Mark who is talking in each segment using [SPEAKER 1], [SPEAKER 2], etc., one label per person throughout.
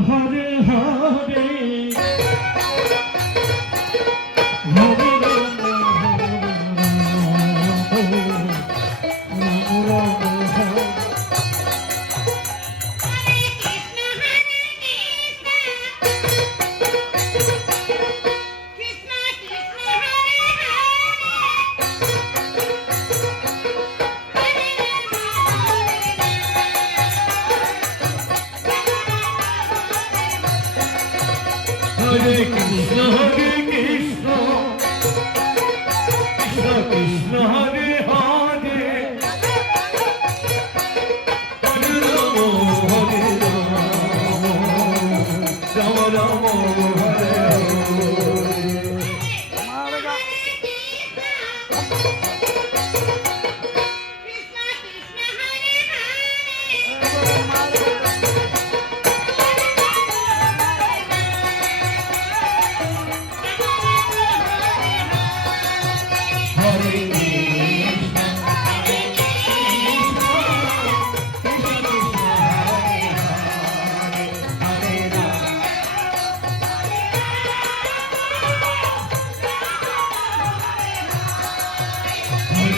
[SPEAKER 1] Hare Hare Rama Rama Hare Hare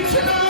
[SPEAKER 1] International!